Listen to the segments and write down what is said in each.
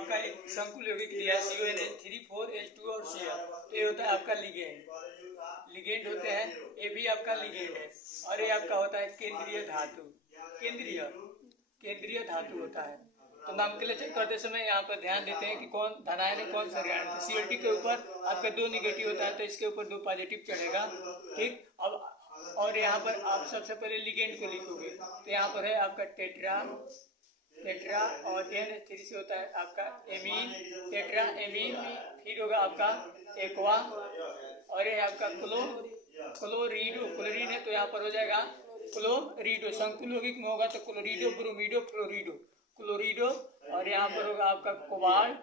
आपका एक संकुल यौगिक दिया है CONH3 4H2 और Cl, तो ये होता है आपका लिगेंड होते हैं, ये भी आपका लिगेंड है। और ये आपका होता है केंद्रीय धातु होता है। तो नामकरण करते समय यहाँ पर ध्यान देते हैं कि कौन धनायन है कौन सा ऋणायन है। Cl2 के ऊपर आपका 2 निगेटिव होता है तो इसके ऊपर 2 पॉजिटिव चढ़ेगा, ठीक। अब और यहाँ पर आप सबसे पहले लिगेंड को लिखोगे, तो यहाँ पर है आपका टेट्रा और NH3 से होता है आपका एमीन, टेट्रा एमीन, फिर होगा आपका एक्वा और ये आपका क्लोरीन है तो यहाँ पर हो जाएगा क्लोरीडो। संकुल यौगिक में होगा तो क्लोरीडो ब्रोमीडो क्लोरीडो और यहाँ पर होगा आपका कोबाल्ट,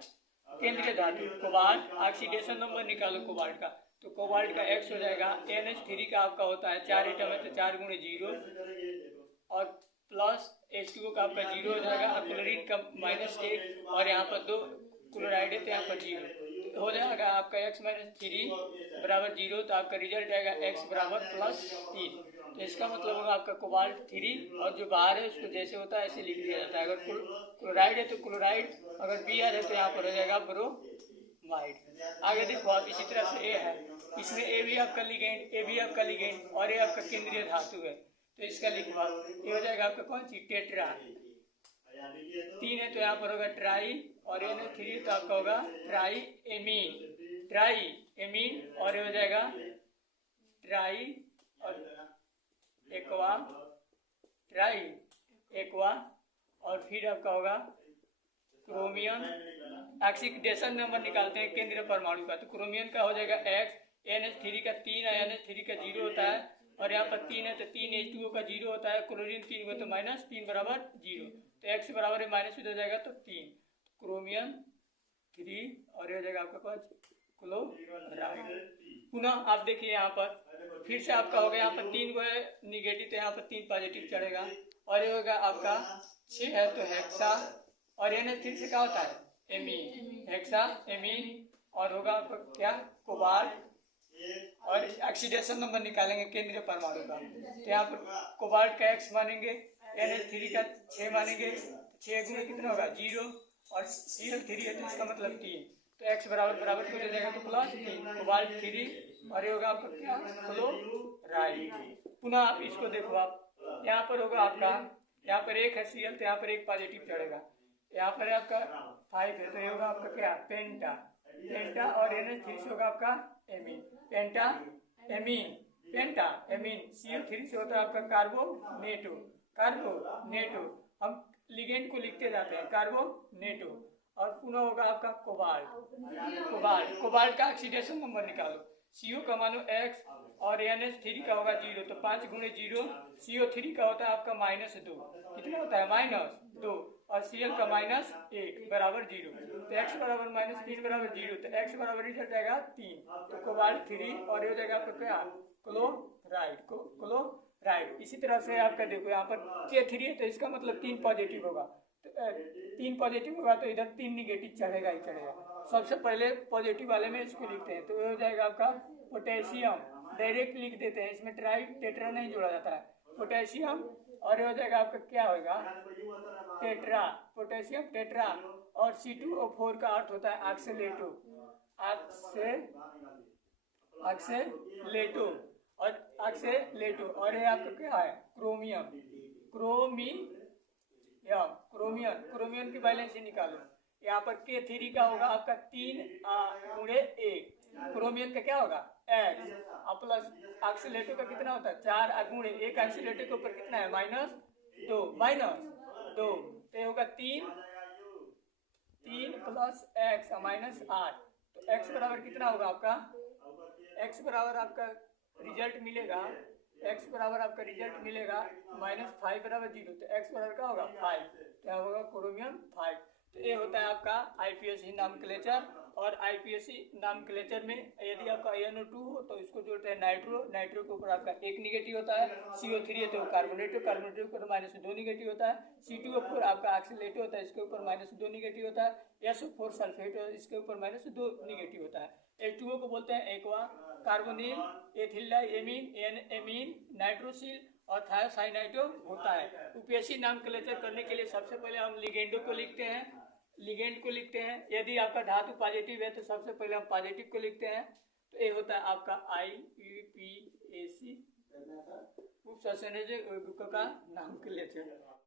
केंद्रीय धातु कोबाल्ट। ऑक्सीडेशन नंबर निकालो कोबाल्ट का, तो कोबाल्ट का X हो जाएगा। NH3 का आपका होता है 4 एटम है तो 4 × 0 और प्लस H2O का आपका 0 हो जाएगा और क्लोरीन का -1 और यहाँ पर 2 क्लोराइड है तो यहाँ पर 0 हो जाएगा आपका X - 3 बराबर 0, तो आपका रिजल्ट आएगा X बराबर +3। तो इसका मतलब होगा आपका कोबाल्ट 3 और जो बाहर है उसको जैसे होता है ऐसे लिख दिया जाता है। अगर क्लोराइड है तो क्लोराइड, अगर Br है तो यहाँ पर हो जाएगा ब्रोमाइड। आगे देखो आप इसी तरह से A है, इसमें A भी आपका लिगेंड और ये आपका केंद्रीय धातु है तो इसका लिखवा ये हो जाएगा आपका कौन सी टेट्रा। 3 है तो यहाँ पर होगा ट्राई और NH3 तो आपका होगा ट्राई एमीन और ये हो जाएगा ट्राई और एक्वा और फिर आपका होगा क्रोमियम। ऑक्सीडेशन नंबर निकालते हैं केंद्रीय परमाणु का, तो क्रोमियम का हो जाएगा X, NH3 का 3 है, NH3 का 0 होता है और यहाँ पर 3 है तो 3 H2O का 0 होता है, क्लोरीन 3 हुआ तो -3 बराबर 0, तो X बराबर है माइनस हो जाएगा तो 3 क्रोमियम 3 और ये हो जाएगा आपका पास क्लोराइड। पुनः आप देखिए यहाँ पर फिर से आपका होगा यहाँ पर 3 को है निगेटिव तो यहाँ पर 3 पॉजिटिव चढ़ेगा और ये होगा आपका 6 है तो हेक्सा और NH3 से क्या होता है एमीन, हेक्सा एमीन और होगा आपका क्या कोबाल्ट। और ऑक्सीडेशन नंबर निकालेंगे केंद्रीय परमाणु का, तो यहाँ पर कोबाल्ट का X मानेंगे, NH3 का 6 मानेंगे, 6 गुणे कितना होगा 0 और Cl3 है तो इसका मतलब 3, तो X बराबर हो जाएगा तो +3 कोबाल्ट 3 और ये होगा आपका क्या क्लोराइड। पुनः आप इसको देखो, आप यहाँ पर होगा आपका यहाँ पर 1 है Cl तो यहाँ पर 1 पॉजिटिव चढ़ेगा, यहाँ पर आपका 5 है तो ये होगा आपका क्या पेंटा और NH3 से होगा आपका एमीन, पेंटा एमीन। Cl3 से होता है आपका कार्बोनेटो। हम लिगेंड को लिखते जाते हैं कार्बोनेटो और पुनः होगा आपका कोबाल्ट का ऑक्सीडेशन नंबर निकालो। CO का मानो X और NH3 का होगा 0 तो 5 × 0, CO3 का होता है आपका -2, कितना होता है -2 और Cl का -1 बराबर 0, तो X बराबर -3 बराबर 0, तो X बराबर रिजल्ट आएगा 3, तो कोबाल्ट 3 और ये हो जाएगा आपका क्या क्लोराइड। इसी तरह से आपका देखो यहाँ पर K3 है तो इसका मतलब 3 पॉजिटिव होगा, तो 3 पॉजिटिव होगा तो इधर 3 निगेटिव चढ़ेगा ही चढ़ेगा। सबसे पहले पॉजिटिव वाले में इसको लिखते हैं तो ये हो जाएगा आपका पोटेशियम, डायरेक्ट लिख देते हैं, इसमें ट्राई टेट्रा नहीं जोड़ा जाता है, पोटेशियम और ये हो जाएगा आपका क्या होगा टेट्रा, पोटेशियम टेट्रा और C2O4 का अर्थ होता है ऑक्सीलेटो और ये आपका क्या है क्रोमियम की वैलेंसी निकालो। यहाँ पर K3 का होगा आपका 3 × 1, क्रोमियम का क्या होगा X और प्लस ऑक्सीलेटो का कितना होता है 4 × 1, ऑक्सीलेटो के ऊपर कितना है -2 तो ये होगा 3 + X -8, तो X बराबर कितना होगा आपका X बराबर आपका रिजल्ट मिलेगा -5 बराबर 0, तो X बराबर क्या होगा 5, क्या होगा क्रोमियम 5। तो ये होता है आपका IPSC नामकलेचर और IPSC नामकलेचर में यदि आपका NO2 हो तो इसको जोड़ते हैं नाइट्रो के ऊपर आपका 1 निगेटिव होता है, CO3 है तो कार्बोनेटो के ऊपर -2 निगेटिव होता है, C2O4 आपका ऑक्सीलेटो होता है इसके ऊपर -2 निगेटिव होता है, SO4 सल्फेट इसके ऊपर -2 निगेटिव होता है, H2O को बोलते हैं एक्वा, कार्बोनिल, एथिल्डाइएमीन, एमीन, नाइट्रोसिल और थायोसाइनाइडो होता है। UPSC नामकलेचर करने के लिए सबसे पहले हम लिगेंडो को लिखते हैं, लिगेंड को लिखते हैं। यदि आपका धातु पॉजिटिव है तो सबसे पहले हम पॉजिटिव को लिखते हैं, तो ये होता है आपका IUPAC, उपसंयोजक का नाम के लेते हैं।